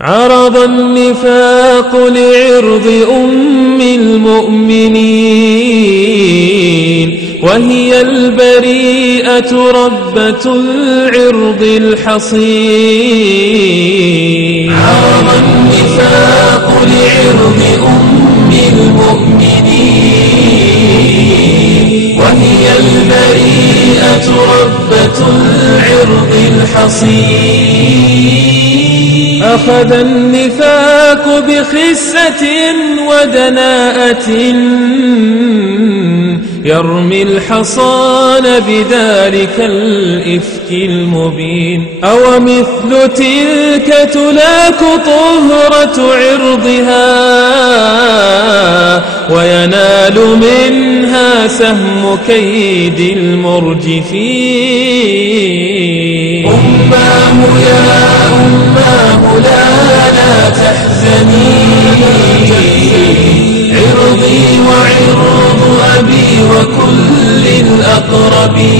عرض النفاق لعرض أم المؤمنين وهي البريئة ربة العرض الحصين. عرض النفاق لعرض أم المؤمنين وهي البريئة ربة العرض الحصين. أخذ النفاق بخسة ودناءة يرمي الحصان بذلك الإفك المبين. أو مثل تلك تلاك طهرة عرضها وينال منها سهم كيد المرجفين. أماه يا أماه لا تحزني عرضي وعرض أبي وكل الأقربين.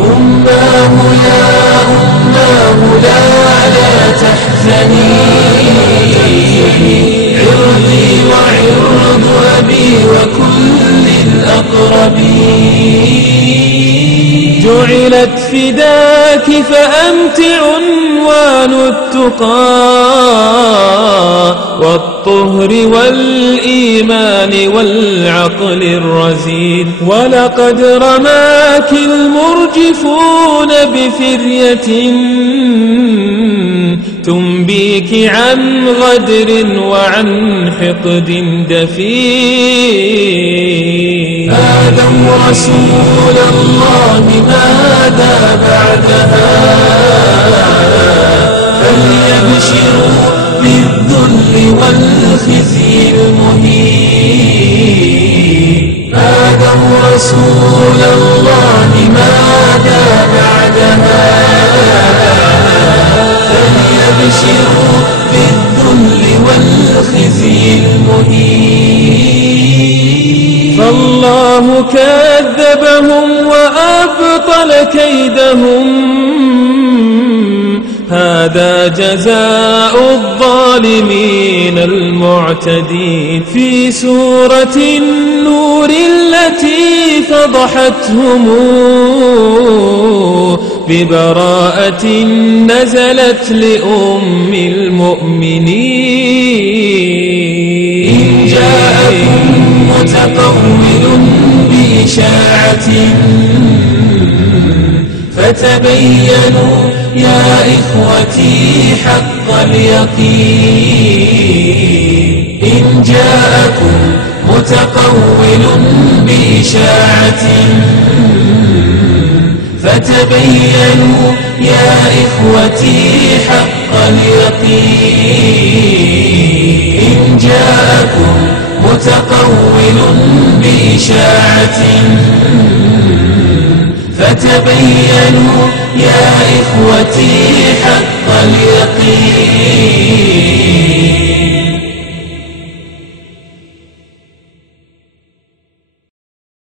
أماه يا أماه لا تحزني عرضي وعرض أبي وكل الأقربين. جعلت فداك فأنت عنوان التقى والطهر والإيمان والعقل الرزين. ولقد رماك المرجفون بفرية تنبيك عن غدر وعن حقد دفين. آذوا رسول الله ماذا بعدها فليبشروا بالذل والخزي المهين. آذوا رسول الله ماذا بعدها فليبشروا بالذل والخزي المهين. فالله كذبهم وأبطل كيدهم هذا جزاء الظالمين المعتدين. في سورة النور التي فضحتهم ببراءة نزلت لأم المؤمنين. إن جاءكم متقول بإشاعة فتبينوا يا إخوتي حق اليقين. إن جاءكم متقول بإشاعة فتبينوا يا إخوتي حق اليقين. إن جاءكم متقول بإشاعة فتبينوا يا إخوتي حق اليقين.